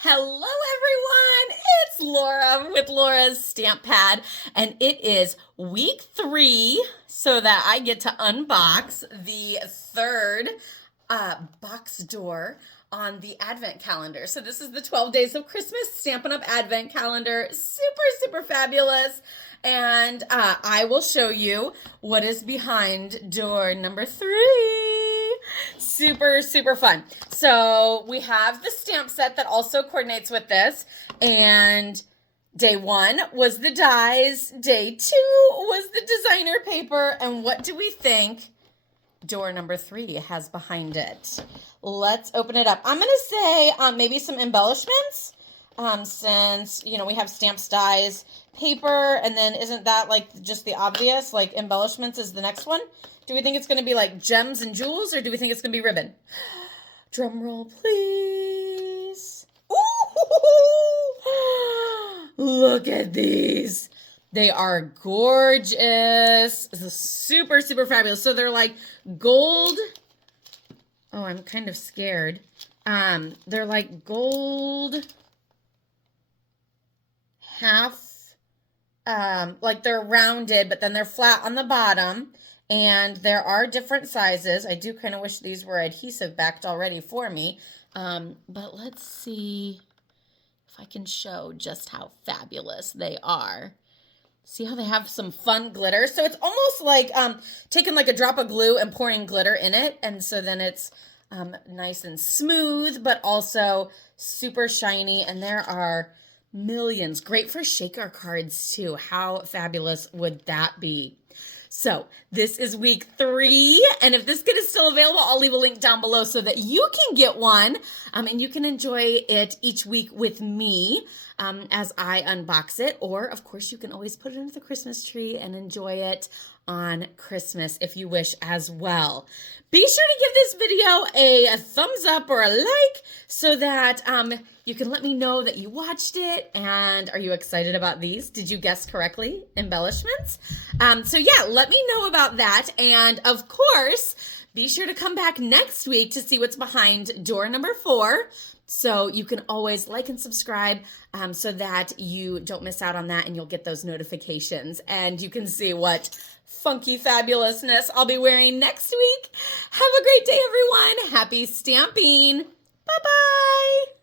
Hello, everyone. It's Laura with Laura's Stamp Pad, and it is week 3, so that I get to unbox the third box door on the Advent calendar. So this is the 12 Days of Christmas Stampin' Up! Advent calendar. Super, super fabulous. And I will show you what is behind door number 3. Super, super fun. So we have the stamp set that also coordinates with this. And day 1 was the dies. Day 2 was the designer paper. And what do we think door number 3 has behind it? Let's open it up. I'm going to say maybe some embellishments. Since, we have stamps, dies, paper, and then isn't that like just the obvious? Like embellishments is the next one. Do we think it's going to be like gems and jewels, or do we think it's going to be ribbon? Drum roll, please. Ooh! Look at these. They are gorgeous. This is super, super fabulous. So they're like gold. Oh, I'm kind of scared. They're like gold half, like they're rounded, but then they're flat on the bottom. And there are different sizes. I do kind of wish these were adhesive backed already for me. But let's see if I can show just how fabulous they are. See how they have some fun glitter? So it's almost like taking like a drop of glue and pouring glitter in it. And so then it's nice and smooth, but also super shiny. And there are millions. Great for shaker cards too. How fabulous would that be? So this is week 3, and if this kit is still available, I'll leave a link down below so that you can get one, and you can enjoy it each week with me as I unbox it. Or, of course, you can always put it under the Christmas tree and enjoy it on Christmas if you wish as well. Be sure to give this video a thumbs up or a like so that you can let me know that you watched it. And are you excited about these? Did you guess correctly? Embellishments? So yeah, let me know about that. And of course, be sure to come back next week to see what's behind door number 4. So you can always like and subscribe so that you don't miss out on that and you'll get those notifications. And you can see what funky fabulousness I'll be wearing next week. Have a great day, everyone. Happy stamping. Bye-bye.